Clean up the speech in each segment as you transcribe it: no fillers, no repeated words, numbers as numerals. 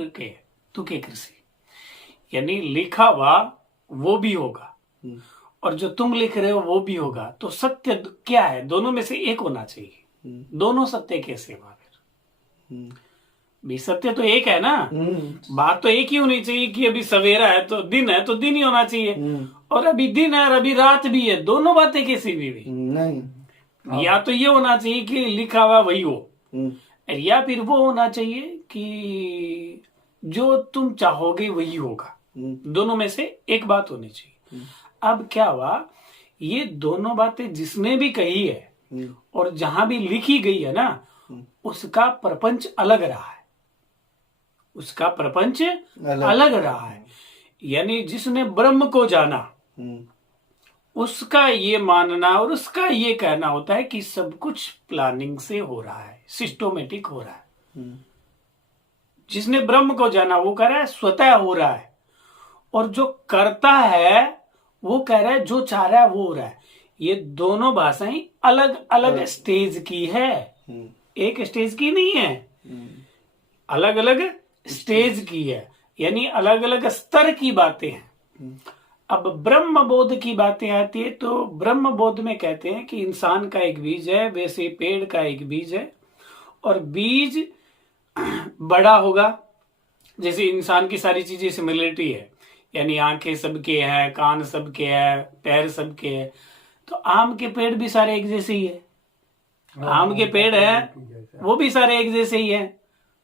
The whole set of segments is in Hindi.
तुके कृषि, यानी लिखा हुआ वो भी होगा और जो तुम लिख रहे हो वो भी होगा। तो सत्य क्या है? दोनों में से एक होना चाहिए। दोनों सत्य कैसे हुआ फिर? भी सत्य तो एक है ना। बात तो एक ही होनी चाहिए कि अभी सवेरा है तो दिन ही होना चाहिए, और अभी दिन है और अभी रात भी है। दोनों बातें कैसी भी नहीं। या तो ये होना चाहिए कि लिखा हुआ वही हो, या फिर वो होना चाहिए कि जो तुम चाहोगे वही होगा। दोनों में से एक बात होनी चाहिए। अब क्या हुआ, ये दोनों बातें जिसने भी कही है और जहां भी लिखी गई है ना, उसका प्रपंच अलग रहा है। उसका प्रपंच अलग रहा है। यानी जिसने ब्रह्म को जाना उसका ये मानना और उसका ये कहना होता है कि सब कुछ प्लानिंग से हो रहा है, सिस्टोमेटिक हो रहा है। जिसने ब्रह्म को जाना वो कह रहा है स्वतः हो रहा है, और जो करता है वो कह रहा है जो चाह रहा है वो हो रहा है। ये दोनों भाषाएं अलग अलग स्टेज की है, एक स्टेज की नहीं है, अलग अलग स्टेज की है, यानी अलग अलग स्तर की बातें हैं। अब ब्रह्म बोध की बातें आती है तो ब्रह्म बोध में कहते हैं कि इंसान का एक बीज है, वैसे पेड़ का एक बीज है, और बीज बड़ा होगा। जैसे इंसान की सारी चीजें सिमिलरिटी है, यानी आंखें सबके हैं, कान सबके हैं, पैर सबके हैं, तो आम के पेड़ भी सारे एक जैसे ही है। आम के पेड़ है वो भी सारे एक जैसे ही है,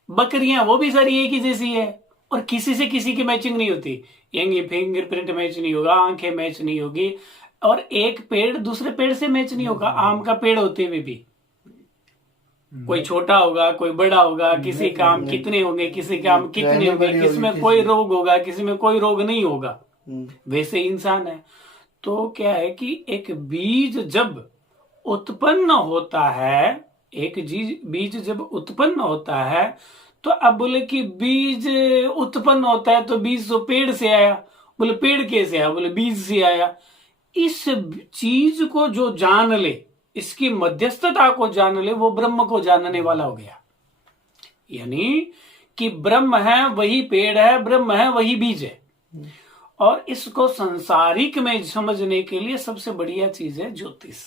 बकरियां वो भी सारी एक ही जैसी है, और किसी से किसी की मैचिंग नहीं होती। यंगी फिंगरप्रिंट मैच नहीं होगा, आंखें मैच नहीं होगी, और एक पेड़ दूसरे पेड़ से मैच नहीं होगा। आम का पेड़ होते हुए भी कोई छोटा होगा, कोई बड़ा होगा, किसी काम कितने होंगे, किसी काम कितने होंगे, किसी में कोई रोग होगा, किसी में कोई रोग नहीं होगा। वैसे इंसान है। तो क्या है कि एक बीज जब उत्पन्न होता है, बीज जब उत्पन्न होता है, तो अब बोले कि बीज उत्पन्न होता है तो बीज तो पेड़ से आया। बोले पेड़ कैसे आया? बोले बीज से आया। इस चीज को जो जान ले, इसकी मध्यस्थता को जान ले, वो ब्रह्म को जानने वाला हो गया। यानी कि ब्रह्म है वही पेड़ है, ब्रह्म है वही बीज है। और इसको संसारिक में समझने के लिए सबसे बढ़िया चीज है ज्योतिष।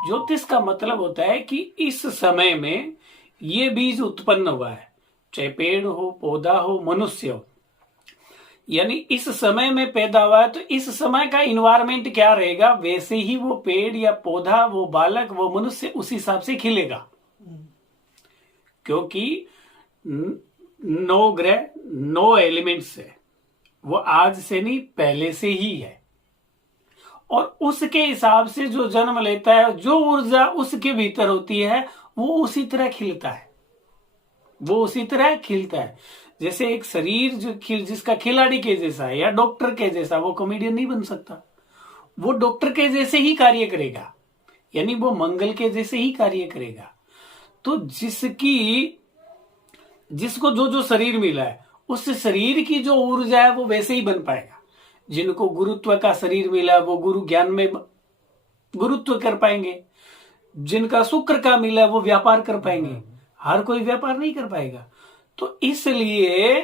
ज्योतिष का मतलब होता है कि इस समय में ये बीज उत्पन्न हुआ है, चाहे पेड़ हो, पौधा हो, मनुष्य हो, यानी इस समय में पैदा हुआ है, तो इस समय का इन्वायरमेंट क्या रहेगा, वैसे ही वो पेड़ या पौधा, वो बालक, वो मनुष्य उस हिसाब से खिलेगा। क्योंकि 9 ग्रह 9 एलिमेंट्स है, वो आज से नहीं पहले से ही है, और उसके हिसाब से जो जन्म लेता है, जो ऊर्जा उसके भीतर होती है, वो उसी तरह खिलता है। वो उसी तरह खिलता है। जैसे एक शरीर जिसका खिलाड़ी के जैसा है या डॉक्टर के जैसा, वो कॉमेडियन नहीं बन सकता। वो डॉक्टर के जैसे ही कार्य करेगा, यानी वो मंगल के जैसे ही कार्य करेगा। तो जिसको जो शरीर मिला है, उस शरीर की जो ऊर्जा है वो वैसे ही बन पाएगा। जिनको गुरुत्व का शरीर मिला वो गुरु ज्ञान में गुरुत्व कर पाएंगे, जिनका शुक्र का मिला वो व्यापार कर पाएंगे। हर कोई व्यापार नहीं कर पाएगा। तो इसलिए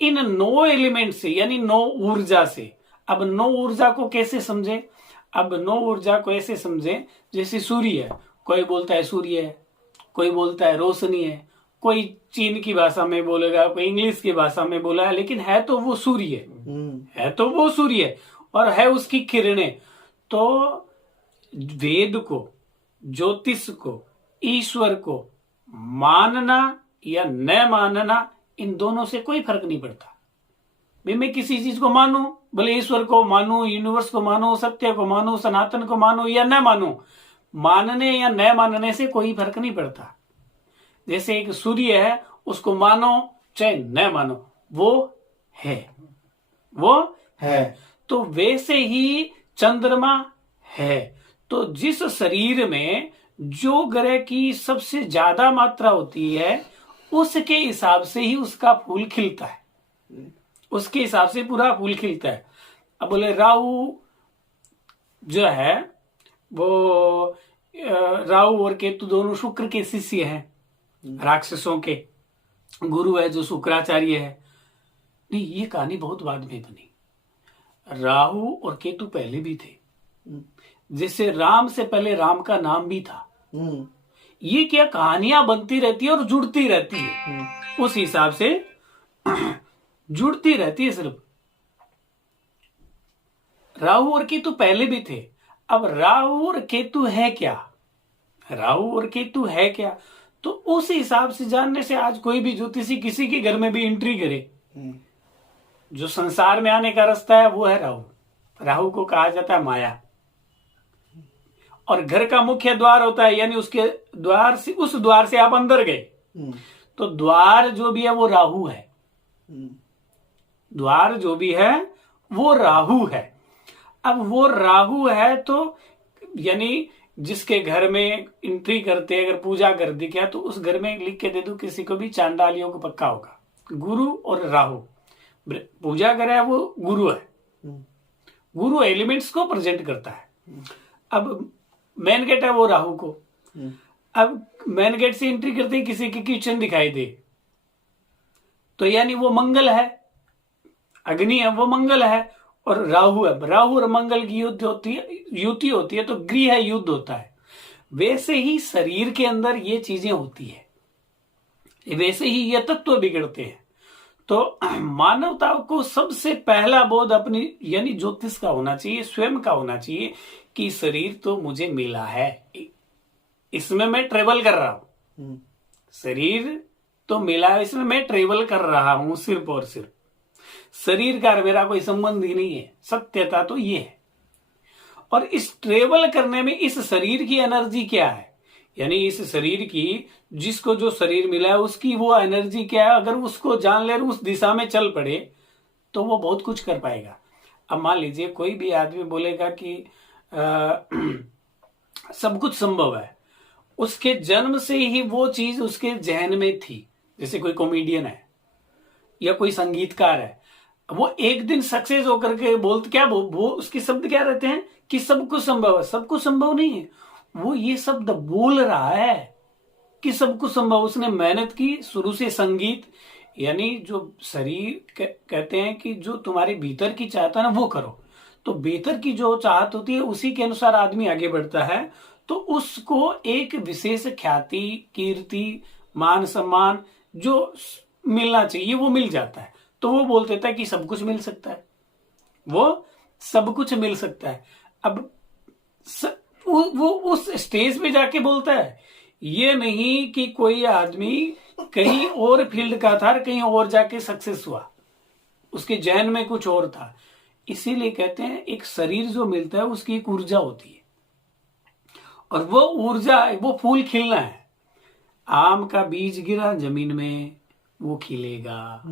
इन 9 एलिमेंट से, यानी 9 ऊर्जा से, अब 9 ऊर्जा को कैसे समझे? अब 9 ऊर्जा को ऐसे समझे जैसे सूर्य है। कोई बोलता है सूर्य है, कोई बोलता है रोशनी है, कोई चीन की भाषा में बोलेगा, कोई इंग्लिश की भाषा में बोला, लेकिन है तो वो सूर्य है तो वो सूर्य है, और है उसकी किरणें। तो वेद को, ज्योतिष को, ईश्वर को मानना या न मानना, इन दोनों से कोई फर्क नहीं पड़ता। मैं किसी चीज को मानूं, भले ईश्वर को मानूं, यूनिवर्स को मानूं, सत्य को मानूं, सनातन को मानूं या न मानूं, मानने या न मानने से कोई फर्क नहीं पड़ता। जैसे एक सूर्य है, उसको मानो चाहे न मानो, वो है। तो वैसे ही चंद्रमा है। तो जिस शरीर में जो ग्रह की सबसे ज्यादा मात्रा होती है, उसके हिसाब से ही उसका फूल खिलता है, उसके हिसाब से पूरा फूल खिलता है। अब बोले राहु जो है वो, राहु और केतु दोनों शुक्र के शिष्य हैं, राक्षसों के। गुरु है जो शुक्राचार्य है। नहीं, ये कहानी बहुत बाद में बनी। राहु और केतु पहले भी थे, जैसे राम से पहले राम का नाम भी था। ये क्या कहानियां बनती रहती है और जुड़ती रहती है, उस हिसाब से जुड़ती रहती है। सिर्फ राहु और केतु पहले भी थे। अब राहु और केतु है क्या, राहु और केतु है क्या, तो उस हिसाब से जानने से आज कोई भी ज्योतिषी किसी के घर में भी एंट्री करे, जो संसार में आने का रास्ता है वो है राहु। राहु को कहा जाता है माया। और घर का मुख्य द्वार होता है, यानी उसके द्वार से, उस द्वार से आप अंदर गए तो द्वार जो भी है वो राहु है। द्वार जो भी है वो राहु है। अब वो राहु है तो यानी जिसके घर में एंट्री करते, अगर पूजा कर दी क्या, तो उस घर में लिख के दे दो किसी को भी, चांडाल योग पक्का होगा। गुरु और राहु पूजा करे, वो गुरु है। गुरु एलिमेंट्स को प्रेजेंट करता है। अब मेन गेट है वो राहु को। अब मेन गेट से एंट्री करते ही किसी की किचन दिखाई दे तो यानी वो मंगल है, अग्नि है, वो मंगल है। और राहु है, राहु और मंगल की युति होती है तो गृह युद्ध होता है। वैसे ही शरीर के अंदर ये चीजें होती है, वैसे ही ये तत्व बिगड़ते हैं। तो मानवता को सबसे पहला बोध अपनी यानी ज्योतिष का होना चाहिए, स्वयं का होना चाहिए कि शरीर तो मुझे मिला है, इसमें मैं ट्रेवल कर रहा हूं। शरीर तो मिला है, इसमें मैं ट्रेवल कर रहा हूं सिर्फ और सिर्फ। शरीर का मेरा कोई संबंध ही नहीं है। सत्यता तो ये है। और इस ट्रेवल करने में इस शरीर की एनर्जी क्या है, यानी इस शरीर की, जिसको जो शरीर मिला है उसकी वो एनर्जी क्या है, अगर उसको जान ले, उस दिशा में चल पड़े तो वो बहुत कुछ कर पाएगा। अब मान लीजिए कोई भी आदमी बोलेगा कि सब कुछ संभव है, उसके जन्म से ही वो चीज उसके जहन में थी। जैसे कोई कॉमेडियन है या कोई संगीतकार है, वो एक दिन सक्सेस होकर के बोलते क्या, वो उसके शब्द क्या रहते हैं कि सब कुछ संभव है। सब कुछ संभव नहीं है, वो ये शब्द बोल रहा है कि सब कुछ संभव। उसने मेहनत की शुरू से। संगीत यानी जो शरीर कहते हैं कि जो तुम्हारे भीतर की चाहत है ना वो करो, तो भीतर की जो चाहत होती है उसी के अनुसार आदमी आगे बढ़ता है। तो उसको एक विशेष ख्याति, कीर्ति, मान सम्मान जो मिलना चाहिए वो मिल जाता है। तो वो बोल देता है कि सब कुछ मिल सकता है, वो सब कुछ मिल सकता है। अब वो उस स्टेज पे जाके बोलता है, ये नहीं कि कोई आदमी कहीं और फील्ड का था, कहीं और जाके सक्सेस हुआ, उसके जहन में कुछ और था। इसीलिए कहते हैं एक शरीर जो मिलता है उसकी एक ऊर्जा होती है, और वो ऊर्जा, वो फूल खिलना है। आम का बीज गिरा जमीन में, वो खिलेगा।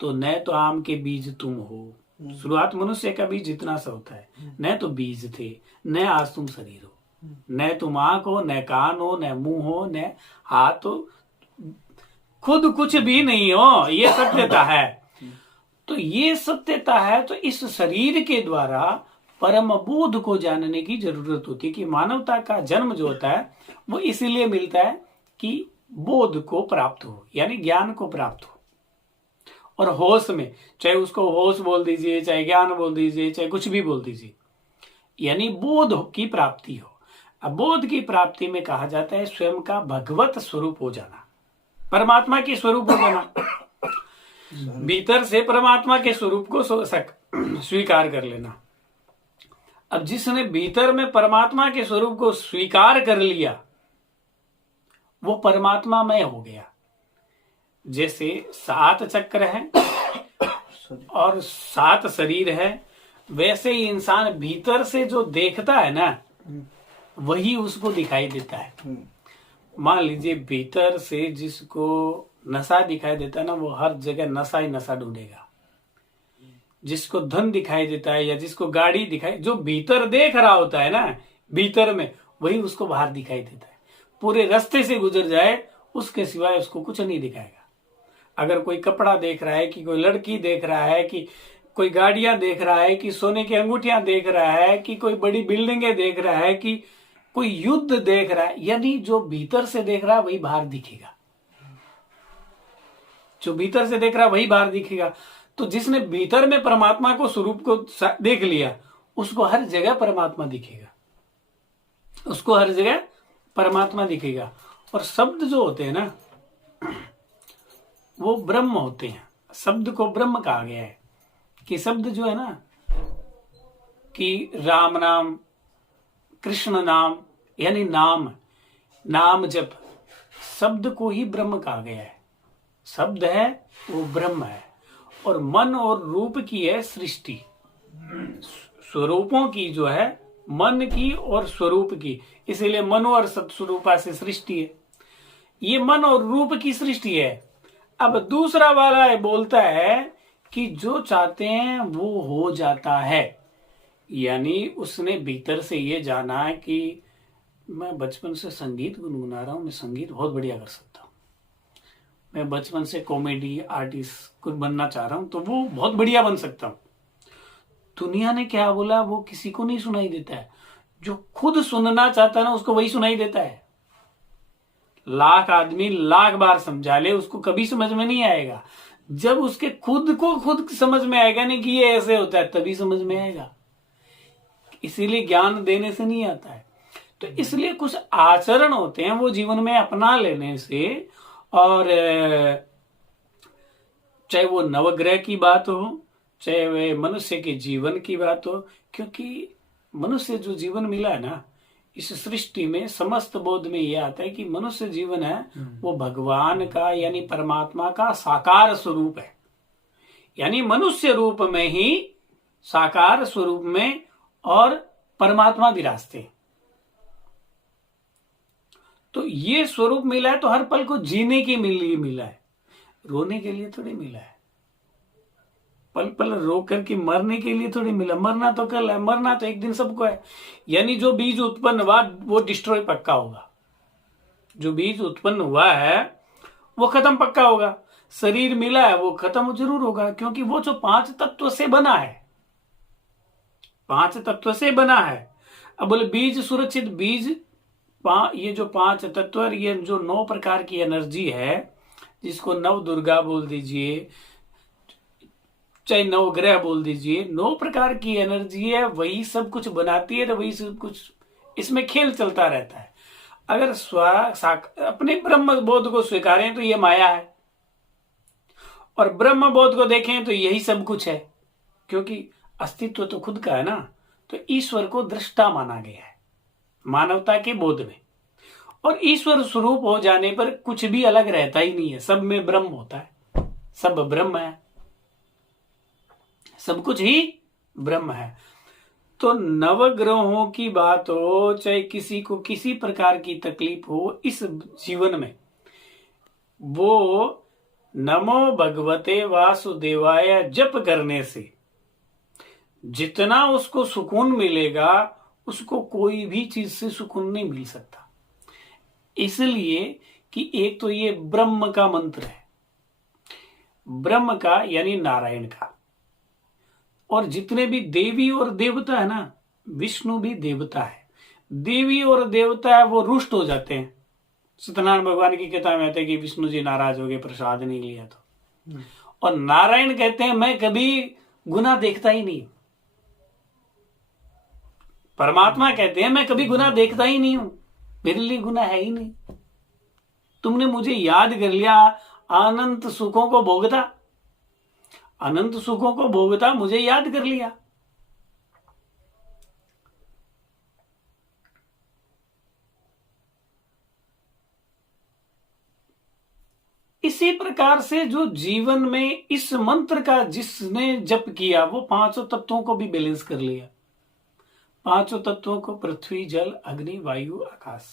तो न तो आम के बीज तुम हो, शुरुआत मनुष्य का बीज जितना सा होता है, न तो बीज थे, न आज तुम शरीर हो, न तुम आंख हो, न कान हो, न मुंह हो, न हाथ हो, खुद कुछ भी नहीं हो। ये सत्यता है। तो ये सत्यता है। तो इस शरीर के द्वारा परम बोध को जानने की जरूरत होती है कि मानवता का जन्म जो होता है वो इसीलिए मिलता है कि बोध को प्राप्त हो, यानी ज्ञान को प्राप्त हो। और होश में, चाहे उसको होश बोल दीजिए, चाहे ज्ञान बोल दीजिए, चाहे कुछ भी बोल दीजिए, यानी बोध की प्राप्ति हो। अब बोध की प्राप्ति में कहा जाता है स्वयं का भगवत स्वरूप हो जाना, परमात्मा के स्वरूप हो जाना। भीतर से परमात्मा के स्वरूप को स्वीकार कर लेना। अब जिसने भीतर में परमात्मा के स्वरूप को स्वीकार कर लिया वो परमात्मामय हो गया। जैसे 7 चक्र हैं और 7 शरीर है, वैसे ही इंसान भीतर से जो देखता है ना वही उसको दिखाई देता है। मान लीजिए भीतर से जिसको नशा दिखाई देता है ना, वो हर जगह नशा ही नशा ढूंढेगा। जिसको धन दिखाई देता है या जिसको गाड़ी दिखाई, जो भीतर देख रहा होता है ना भीतर में, वही उसको बाहर दिखाई देता है। पूरे रास्ते से गुजर जाए उसके सिवाय उसको कुछ नहीं दिखाएगा। अगर कोई कपड़ा देख रहा है, कि कोई लड़की देख रहा है, कि कोई गाड़ियां देख रहा है, कि सोने की अंगूठियां देख रहा है, कि कोई बड़ी बिल्डिंगें देख रहा है, कि कोई युद्ध देख रहा है, यानी जो भीतर से देख रहा है वही बाहर दिखेगा। जो भीतर से देख रहा है वही बाहर दिखेगा। तो जिसने भीतर में परमात्मा को, स्वरूप को देख लिया, उसको हर जगह परमात्मा दिखेगा, उसको हर जगह परमात्मा दिखेगा। और शब्द जो होते हैं ना, वो ब्रह्म होते हैं। शब्द को ब्रह्म कहा गया है कि शब्द जो है ना, कि राम नाम, कृष्ण नाम, यानी नाम, नाम जप, शब्द को ही ब्रह्म कहा गया है। शब्द है वो ब्रह्म है। और मन और रूप की है सृष्टि, स्वरूपों की जो है, मन की और स्वरूप की, इसीलिए मनो और सत्स्वरूपा से सृष्टि है। ये मन और रूप की सृष्टि है। अब दूसरा वाला है, बोलता है कि जो चाहते हैं वो हो जाता है। यानी उसने भीतर से ये जाना है कि मैं बचपन से संगीत गुनगुना रहा हूं, मैं संगीत बहुत बढ़िया कर सकता हूं, मैं बचपन से कॉमेडी आर्टिस्ट कुछ बनना चाह रहा हूं, तो वो बहुत बढ़िया बन सकता हूं। दुनिया ने क्या बोला वो किसी को नहीं सुनाई देता है। जो खुद सुनना चाहता है ना, उसको वही सुनाई देता है। लाख आदमी लाख बार समझा ले, उसको कभी समझ में नहीं आएगा। जब उसके खुद को खुद समझ में आएगा नहीं कि ये ऐसे होता है, तभी समझ में आएगा। इसीलिए ज्ञान देने से नहीं आता है। तो इसलिए कुछ आचरण होते हैं, वो जीवन में अपना लेने से, और चाहे वो नवग्रह की बात हो, चाहे वे मनुष्य के जीवन की बात हो, क्योंकि मनुष्य जो जीवन मिला है ना, इस सृष्टि में समस्त बोध में यह आता है कि मनुष्य जीवन है वो भगवान का, यानी परमात्मा का साकार स्वरूप है। यानी मनुष्य रूप में ही साकार स्वरूप में और परमात्मा विराजते हैं। तो ये स्वरूप मिला है, तो हर पल को जीने के लिए मिला है, रोने के लिए थोड़ी मिला है। पल पल रो करके मरने के लिए थोड़ी मिला। मरना तो कल है, मरना तो एक दिन सबको है। यानी जो बीज उत्पन्न हुआ वो डिस्ट्रॉय पक्का होगा। जो बीज उत्पन्न हुआ है वो खत्म पक्का होगा। शरीर मिला है वो खत्म जरूर होगा, क्योंकि वो जो 5 तत्व से बना है, 5 तत्व से बना है। अब बोले बीज सुरक्षित, बीज ये जो 5 तत्व, ये जो 9 प्रकार की एनर्जी है, जिसको नव दुर्गा बोल दीजिए, चाहे नवग्रह बोल दीजिए, 9 प्रकार की एनर्जी है, वही सब कुछ बनाती है। तो वही सब कुछ इसमें खेल चलता रहता है। अगर अपने ब्रह्म बोध को स्वीकारें तो ये माया है, और ब्रह्म बोध को देखें तो यही सब कुछ है, क्योंकि अस्तित्व तो खुद का है ना। तो ईश्वर को दृष्टा माना गया है मानवता के बोध में, और ईश्वर स्वरूप हो जाने पर कुछ भी अलग रहता ही नहीं है, सब में ब्रह्म होता है, सब ब्रह्म है, सब कुछ ही ब्रह्म है। तो नवग्रहों की बात हो, चाहे किसी को किसी प्रकार की तकलीफ हो इस जीवन में, वो नमो भगवते वासुदेवाय जप करने से जितना उसको सुकून मिलेगा, उसको कोई भी चीज से सुकून नहीं मिल सकता। इसलिए कि एक तो ये ब्रह्म का मंत्र है, ब्रह्म का यानी नारायण का। और जितने भी देवी और देवता है ना, विष्णु भी देवता है, देवी और देवता है वो रुष्ट हो जाते हैं। सत्यनारायण भगवान की किताब में आता है कि विष्णु जी नाराज हो गए प्रसाद नहीं लिया तो। और नारायण कहते हैं मैं कभी गुनाह देखता ही नहीं। परमात्मा कहते हैं मैं कभी गुनाह देखता ही नहीं हूं, मेरे लिए गुनाह है ही नहीं। तुमने मुझे याद कर लिया, अनंत सुखों को भोगता, अनंत सुखों को भोगता मुझे याद कर लिया। इसी प्रकार से जो जीवन में इस मंत्र का जिसने जप किया, वो 5 तत्वों को भी बैलेंस कर लिया। 5 तत्वों को, पृथ्वी जल अग्नि वायु आकाश,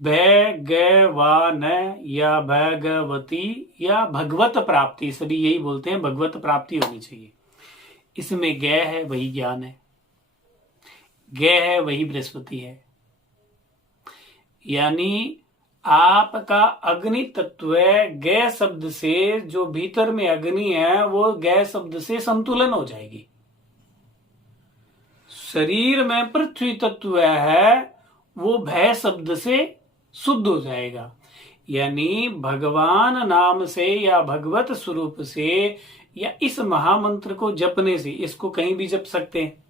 भय ग वा न या भगवती या भगवत प्राप्ति, सभी यही बोलते हैं भगवत प्राप्ति होनी चाहिए। इसमें ग है वही ज्ञान है, ग है वही बृहस्पति है। यानी आपका अग्नि तत्व ग शब्द से, जो भीतर में अग्नि है वो ग शब्द से संतुलन हो जाएगी। शरीर में पृथ्वी तत्व है वो भय शब्द से शुद्ध हो जाएगा। यानी भगवान नाम से या भगवत स्वरूप से या इस महामंत्र को जपने से, इसको कहीं भी जप सकते हैं,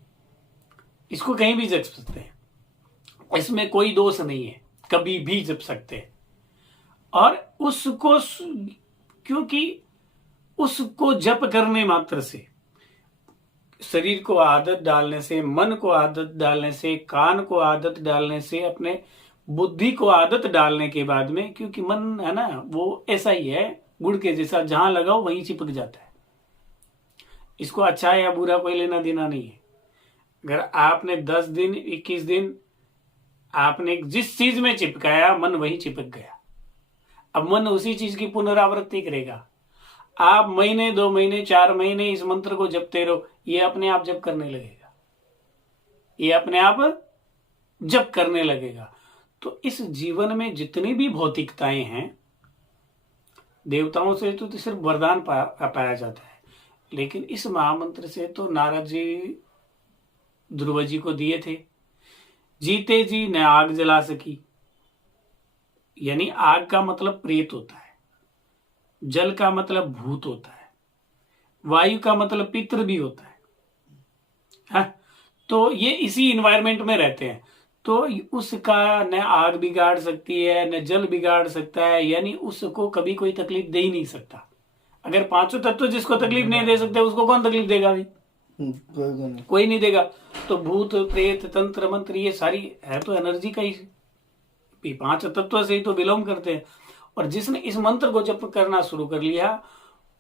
इसको कहीं भी जप सकते हैं, इसमें कोई दोष नहीं है, कभी भी जप सकते हैं। और उसको, क्योंकि उसको जप करने मात्र से, शरीर को आदत डालने से, मन को आदत डालने से, कान को आदत डालने से, अपने बुद्धि को आदत डालने के बाद में, क्योंकि मन है ना वो ऐसा ही है गुड़ के जैसा, जहां लगाओ वहीं चिपक जाता है। इसको अच्छा या बुरा कोई लेना देना नहीं है। अगर आपने 10 दिन 21 दिन आपने जिस चीज में चिपकाया, मन वहीं चिपक गया। अब मन उसी चीज की पुनरावृत्ति करेगा। आप महीने 2 महीने 4 महीने इस मंत्र को जपते रहो, ये अपने आप जप करने लगेगा, ये अपने आप जप करने लगेगा। तो इस जीवन में जितनी भी भौतिकताएं हैं, देवताओं से तो सिर्फ वरदान पाया जाता है, लेकिन इस महामंत्र से तो नारद जी ध्रुव जी को दिए थे। जीते जी न आग जला सकी, यानी आग का मतलब प्रेत होता है, जल का मतलब भूत होता है, वायु का मतलब पितृ भी होता है, हाँ? तो ये इसी इन्वायरमेंट में रहते हैं, तो उसका न आग बिगाड़ सकती है न जल बिगाड़ सकता है, यानी उसको कभी कोई तकलीफ दे ही नहीं सकता। अगर 5 तत्व जिसको तकलीफ नहीं दे सकते, उसको कौन तकलीफ देगा भाई? कोई नहीं देगा। तो भूत प्रेत तंत्र मंत्र ये सारी है तो एनर्जी का ही, 5 तत्व से ही तो बिलोंग करते हैं। और जिसने इस मंत्र को जप करना शुरू कर लिया,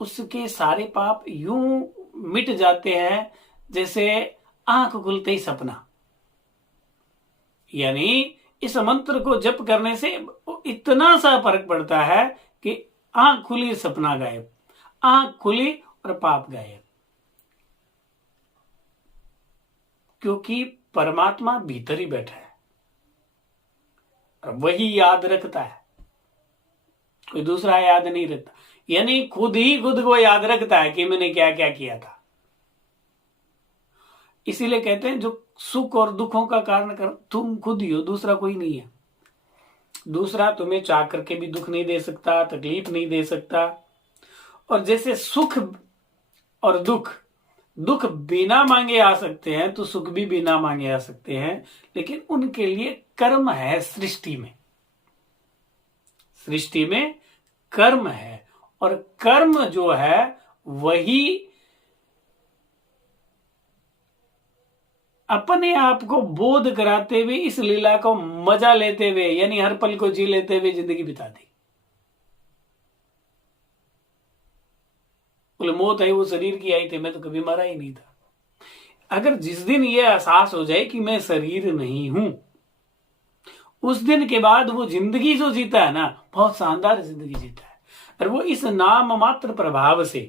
उसके सारे पाप यूं मिट जाते हैं जैसे आंख खुलते ही सपना। यानी इस मंत्र को जप करने से इतना सा फर्क पड़ता है कि आंख खुली सपना गायब, आंख खुली और पाप गायब। क्योंकि परमात्मा भीतर ही बैठा है और वही याद रखता है, कोई दूसरा याद नहीं रखता। यानी खुद ही खुद को याद रखता है कि मैंने क्या क्या किया था। इसीलिए कहते हैं जो सुख और दुखों का कारण कर तुम खुद ही हो, दूसरा कोई नहीं है। दूसरा तुम्हें चाह करके भी दुख नहीं दे सकता, तकलीफ नहीं दे सकता। और जैसे सुख और दुख, दुख बिना मांगे आ सकते हैं तो सुख भी बिना मांगे आ सकते हैं, लेकिन उनके लिए कर्म है। सृष्टि में कर्म है, और कर्म जो है वही अपने आप को बोध कराते हुए, इस लीला को मजा लेते हुए, यानी हर पल को जी लेते हुए जिंदगी बिता दी। बोले मौत है वो शरीर की आई थी, मैं तो कभी मरा ही नहीं था। अगर जिस दिन ये एहसास हो जाए कि मैं शरीर नहीं हूं, उस दिन के बाद वो जिंदगी जो जीता है ना, बहुत शानदार जिंदगी जीता है। और वो इस नाम मात्र प्रभाव से,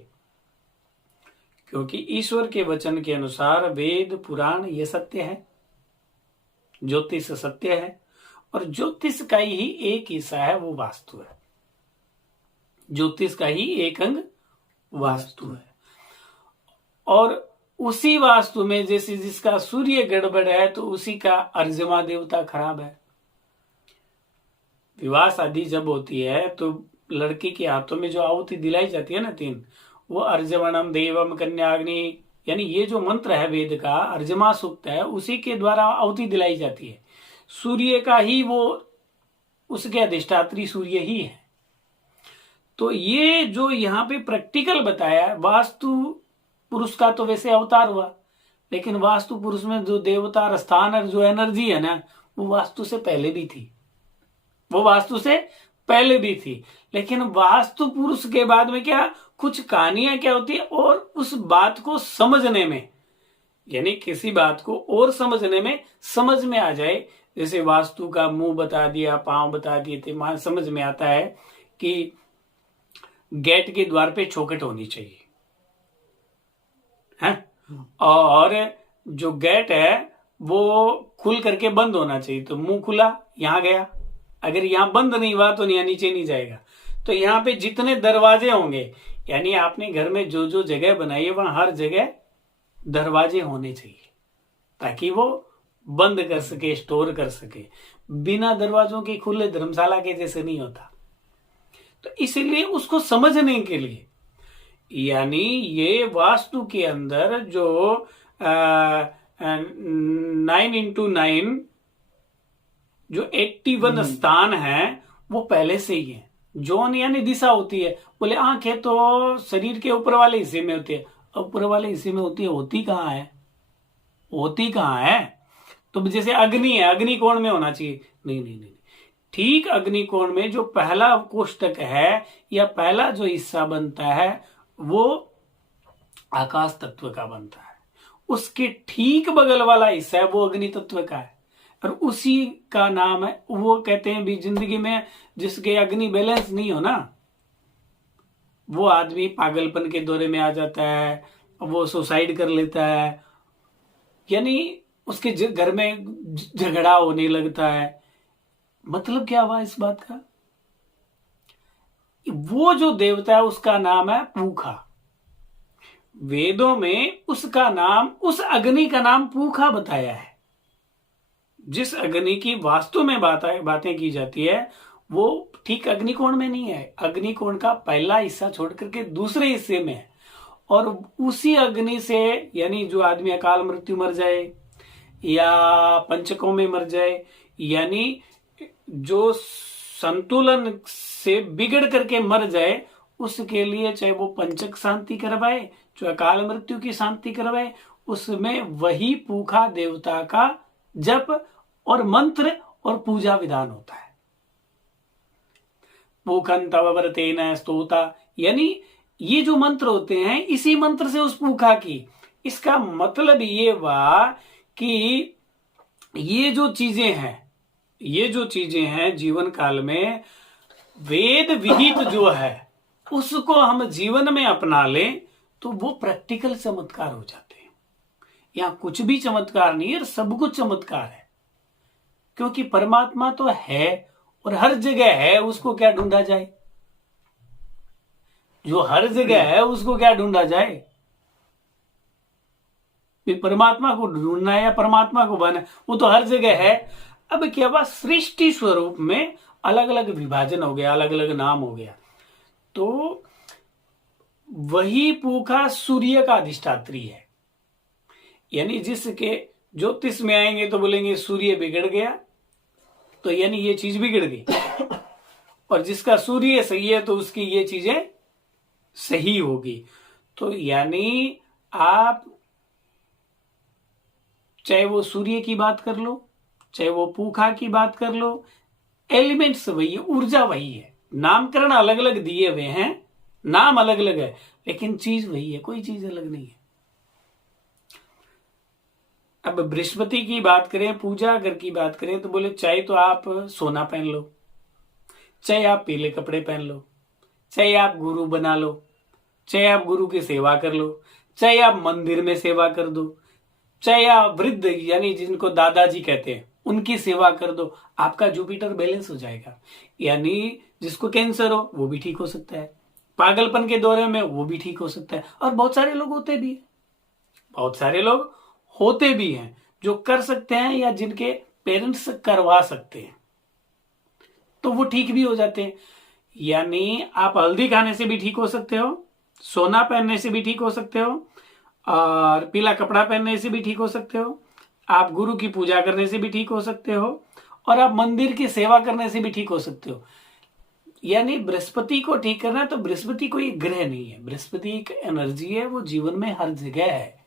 क्योंकि ईश्वर के वचन के अनुसार वेद पुराण ये सत्य है, ज्योतिष सत्य है, और ज्योतिष का ही एक हिस्सा है वो वास्तु है। ज्योतिष का ही एक अंग वास्तु है। और उसी वास्तु में जैसे जिसका सूर्य गड़बड़ है तो उसी का अर्जमा देवता खराब है। विवाह शादी जब होती है तो लड़की के हाथों में जो आहुति दिलाई जाती है ना 3, वो अर्जवनम देवम कन्याग्नि, यानी ये जो मंत्र है वेद का, अर्जमा सूक्त है, उसी के द्वारा आहुति दिलाई जाती है। सूर्य का ही वो, उसके अधिष्ठात्री सूर्य ही है। तो ये जो यहाँ पे प्रैक्टिकल बताया, वास्तु पुरुष का तो वैसे अवतार हुआ, लेकिन वास्तु पुरुष में जो देवता स्थान और जो एनर्जी है ना, वो वास्तु से पहले भी थी, वो वास्तु से पहले भी थी। लेकिन वास्तु पुरुष के बाद में क्या कुछ कहानियां क्या होती है, और उस बात को समझने में, यानी किसी बात को और समझने में समझ में आ जाए। जैसे वास्तु का मुंह बता दिया, पांव बता दिए थे, समझ में आता है कि गेट के द्वार पे चौखट होनी चाहिए है, और जो गेट है वो खुल करके बंद होना चाहिए। तो मुंह खुला, यहां गया, अगर यहां बंद नहीं हुआ तो यहाँ नीचे नहीं जाएगा। तो यहाँ पे जितने दरवाजे होंगे, यानी आपने घर में जो जो जगह बनाई है वहां हर जगह दरवाजे होने चाहिए, ताकि वो बंद कर सके, स्टोर कर सके। बिना दरवाजों के खुले धर्मशाला के जैसे नहीं होता। तो इसीलिए उसको समझने के लिए, यानी ये वास्तु के अंदर जो 9x9 जो 81 स्थान है वो पहले से ही है। जोन यानी दिशा होती है। बोले आंखें तो शरीर के ऊपर वाले हिस्से में होती है, ऊपर वाले हिस्से में होती है, होती कहाँ है? होती कहाँ है? तो जैसे अग्नि है, अग्नि कोण में होना चाहिए, नहीं नहीं नहीं, ठीक अग्नि कोण में जो पहला कोष्टक है या पहला जो हिस्सा बनता है वो आकाश तत्व का बनता है। उसके ठीक बगल वाला हिस्सा है वो अग्नि तत्व का है, और उसी का नाम है, वो कहते हैं भी जिंदगी में जिसके अग्नि बैलेंस नहीं हो ना, वो आदमी पागलपन के दौरे में आ जाता है, वो सुसाइड कर लेता है, यानी उसके घर में झगड़ा होने लगता है। मतलब क्या हुआ इस बात का? वो जो देवता है उसका नाम है पूखा। वेदों में उसका नाम, उस अग्नि का नाम पूखा बताया है। जिस अग्नि की वास्तु में बातें की जाती है वो ठीक अग्निकोण में नहीं है, अग्निकोण का पहला हिस्सा छोड़ करके दूसरे हिस्से में है। और उसी अग्नि से, यानी जो आदमी अकाल मृत्यु मर जाए या पंचकों में मर जाए, यानी जो संतुलन से बिगड़ करके मर जाए, उसके लिए चाहे वो पंचक शांति करवाए, जो अकाल मृत्यु की शांति करवाए, उसमें वही पूखा देवता का जप और मंत्र और पूजा विधान होता है। पूखन तव व्रतेन स्तोता, यानी ये जो मंत्र होते हैं इसी मंत्र से उस पूखा की, इसका मतलब ये हुआ कि ये जो चीजें हैं जीवन काल में वेद विहित जो है उसको हम जीवन में अपना लें तो वो प्रैक्टिकल चमत्कार हो जाते हैं। यहां कुछ भी चमत्कार नहीं है, सब कुछ चमत्कार है, क्योंकि परमात्मा तो है और हर जगह है, उसको क्या ढूंढा जाए? जो हर जगह है उसको क्या ढूंढा जाए? परमात्मा को ढूंढना है या परमात्मा को पाना, वो तो हर जगह है। अब क्या हुआ, सृष्टि स्वरूप में अलग अलग विभाजन हो गया, अलग अलग नाम हो गया। तो वही पूखा सूर्य का अधिष्ठात्री है, यानी जिसके ज्योतिष में आएंगे तो बोलेंगे सूर्य बिगड़ गया, तो यानी ये चीज बिगड़ गई। और जिसका सूर्य सही है तो उसकी ये चीजें सही होगी। तो यानी आप चाहे वो सूर्य की बात कर लो, चाहे वो पूखा की बात कर लो, एलिमेंट्स वही है, ऊर्जा वही है। नामकरण अलग अलग दिए हुए हैं, नाम अलग अलग है, लेकिन चीज वही है, कोई चीज अलग नहीं है। अब बृहस्पति की बात करें, पूजा घर की बात करें, तो बोले चाहे तो आप सोना पहन लो, चाहे आप पीले कपड़े पहन लो, चाहे आप गुरु बना लो, चाहे आप गुरु की सेवा कर लो, चाहे आप मंदिर में सेवा कर दो, चाहे आप वृद्ध यानी जिनको दादाजी कहते हैं उनकी सेवा कर दो, आपका जुपिटर बैलेंस हो जाएगा। यानी जिसको कैंसर हो वो भी ठीक हो सकता है, पागलपन के दौरे में वो भी ठीक हो सकता है। और बहुत सारे लोग होते भी हैं, बहुत सारे लोग होते भी हैं जो कर सकते हैं या जिनके पेरेंट्स करवा सकते हैं, तो वो ठीक भी हो जाते हैं। यानी आप हल्दी खाने से भी ठीक हो सकते हो, सोना पहनने से भी ठीक हो सकते हो, और पीला कपड़ा पहनने से भी ठीक हो सकते हो, आप गुरु की पूजा करने से भी ठीक हो सकते हो, और आप मंदिर की सेवा करने से भी ठीक हो सकते हो। यानी बृहस्पति को ठीक करना है तो बृहस्पति कोई ग्रह नहीं है, बृहस्पति एक एनर्जी है, वो जीवन में हर जगह है।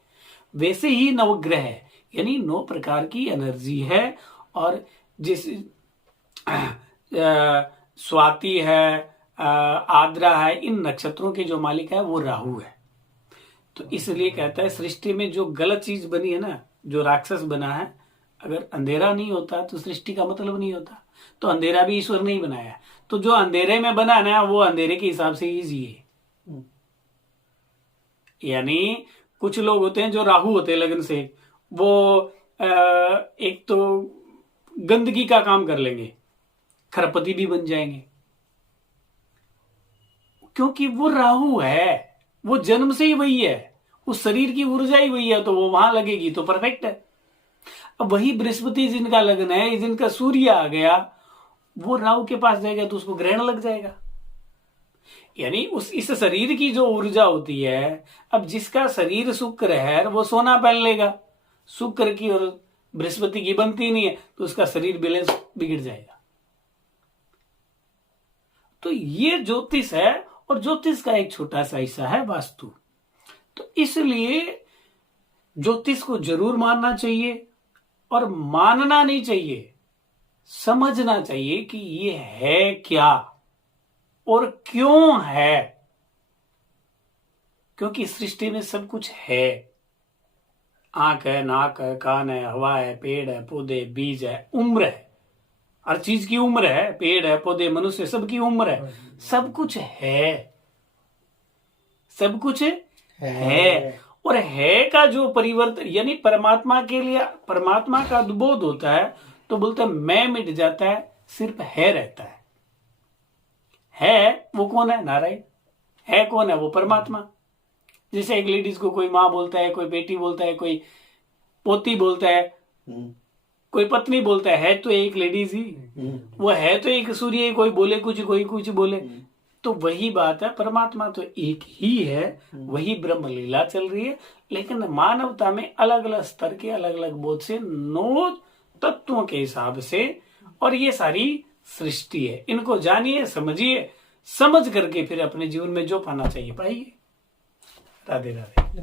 वैसे ही नवग्रह है, यानी 9 प्रकार की एनर्जी है। और जिस स्वाति है, आद्रा है, इन नक्षत्रों के जो मालिक है वो राहु है। तो इसलिए कहता है सृष्टि में जो गलत चीज बनी है ना, जो राक्षस बना है, अगर अंधेरा नहीं होता तो सृष्टि का मतलब नहीं होता, तो अंधेरा भी ईश्वर नहीं बनाया। तो जो अंधेरे में बना ना वो अंधेरे के हिसाब से ही जिए। यानी कुछ लोग होते हैं जो राहु होते हैं लगन से, वो एक तो गंदगी का काम कर लेंगे, खरपति भी बन जाएंगे, क्योंकि वो राहु है, वो जन्म से ही वही है, उस शरीर की ऊर्जा ही वही है, तो वो वहां लगेगी तो परफेक्ट है। अब वही बृहस्पति जिनका लगन है, जिनका सूर्य आ गया, वो राहु के पास जाएगा तो उसको ग्रहण लग जाएगा। यानी इस शरीर की जो ऊर्जा होती है, अब जिसका शरीर शुक्र है वो सोना पहन लेगा, शुक्र की और बृहस्पति की बनती नहीं है तो उसका शरीर बैलेंस बिगड़ जाएगा। तो ये ज्योतिष है, और ज्योतिष का एक छोटा सा हिस्सा है वास्तु। तो इसलिए ज्योतिष को जरूर मानना चाहिए, और मानना नहीं चाहिए, समझना चाहिए कि ये है क्या और क्यों है। क्योंकि सृष्टि में सब कुछ है, आंख है, नाक है, कान है, हवा है, पेड़ है, पौधे, बीज है, उम्र है, हर चीज की उम्र है, पेड़ है, पौधे, मनुष्य, सबकी उम्र है, सब कुछ है, सब कुछ है। और है का जो परिवर्तन, यानी परमात्मा के लिए, परमात्मा का बोध होता है तो बोलते हैं मैं मिट जाता है, सिर्फ है रहता है वो कौन है? नारायण। है कौन है? वो परमात्मा। जैसे एक लेडीज को कोई माँ बोलता है, कोई बेटी बोलता है, कोई पोती बोलता है, कोई पत्नी बोलता है तो एक लेडीज ही, वो है तो एक सूर्य, कोई बोले कुछ, कोई कुछ बोले। तो वही बात है, परमात्मा तो एक ही है, वही ब्रह्म लीला चल रही है, लेकिन मानवता में अलग अलग स्तर के अलग अलग बोध से 9 तत्वों के हिसाब से, और ये सारी सृष्टि है। इनको जानिए, समझिए, समझ करके फिर अपने जीवन में जो पाना चाहिए पाइए। राधे राधे।